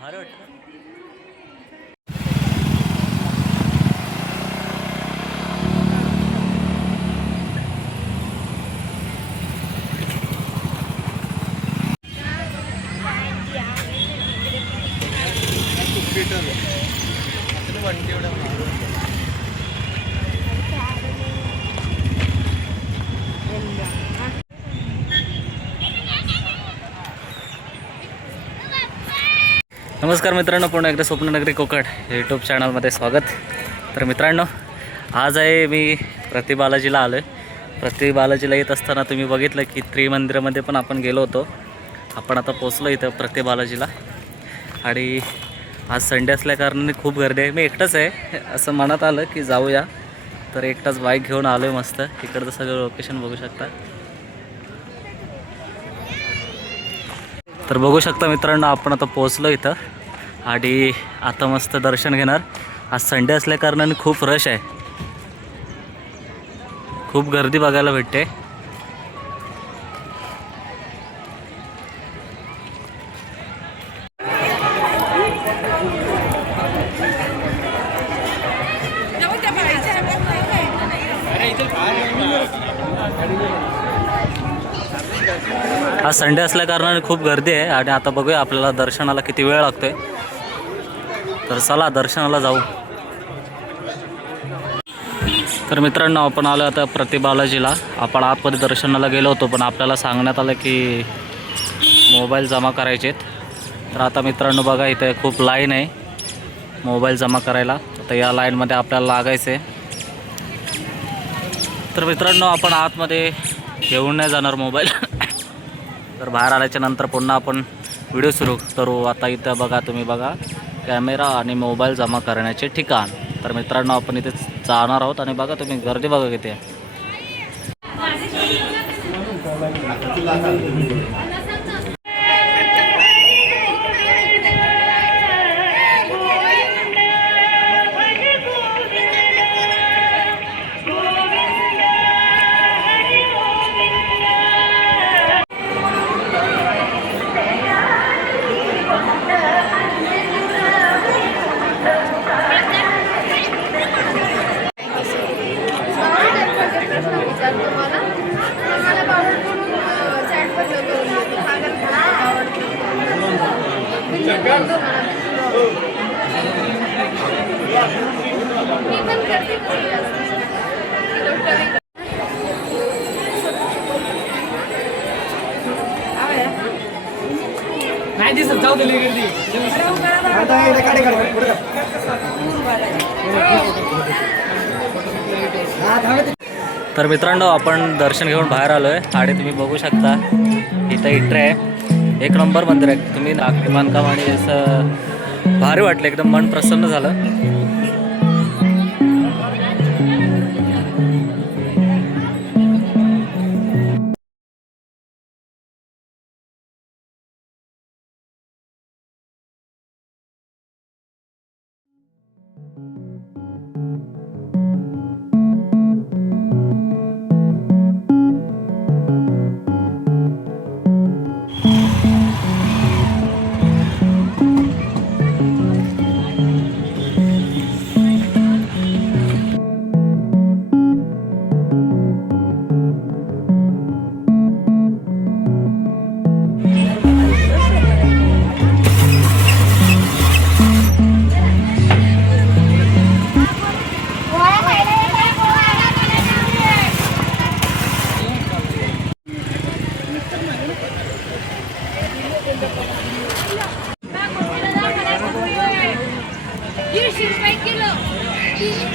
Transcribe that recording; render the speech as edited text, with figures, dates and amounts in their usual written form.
भारी वाटतं. नमस्कार मित्रांनो, पुन्हा एकदा स्वप्ननगरी कोकण यूट्यूब चॅनलमध्ये स्वागत. तर मित्रांनो, आज आहे मी प्रतिबालाजीला आलो आहे. प्रतिबालाजीला येत असताना तुम्ही बघितलं की त्रिमंदिरामध्ये पण आपण गेलो होतो. आपण आता पोचलो इथं प्रतिबालाजीला आणि आज संडे असल्याकारणाने खूप गर्दी आहे. मी एकटाच आहे असं मनात आलं की जाऊया, तर एकटाच बाईक घेऊन आलो आहे. मस्त इकडचं सगळं लोकेशन बघू शकता. तर बघू शकता मित्रांनो, आपण आता पोहोचलो इथं आणि आता मस्त दर्शन घेणार. आज संडे असल्याकारणाने खूप रश आहे, खूप गर्दी बघायला भेटते. आज संडे असल्याकारणाने खूप गर्दी आहे आणि आता बघूया आपल्याला दर्शनाला किती वेळ लागतोय. तर चला दर्शनाला जाऊ. तर मित्रांनो, आपण आलो आता प्रतिबालाजीला. आपण आतमध्ये दर्शनाला गेलो होतो, पण आपल्याला सांगण्यात आलं की मोबाईल जमा करायचे आहेत. तर आता मित्रांनो बघा, इथे खूप लाईन आहे मोबाईल जमा करायला. आता या लाईनमध्ये आपल्याला लागायचं आहे. तर मित्रांनो, आपण आतमध्ये घेऊन नाही जाणार मोबाईल. तर बाहेर आल्याच्या नंतर पुन्हा आपण व्हिडिओ सुरू करू. आता इथं बघा, तुम्ही बघा, कॅमेरा आणि मोबाईल जमा करण्याचे ठिकाण. तर मित्रांनो, आपण इथे जाणार आहोत आणि बघा तुम्ही गर्दी बघा किती आहे. नाही दिसत, जाऊ दे गर्दी. तर मित्रांनो, आपण दर्शन घेऊन बाहेर आलो आहे आणि तुम्ही बघू शकता इथं एंट्री आहे. एक नंबर मंदिर आहे. तुम्ही नागरी बांधकाम आणि असं भारी वाटलं, एकदम मन प्रसन्न झालं. ₹100 किलो.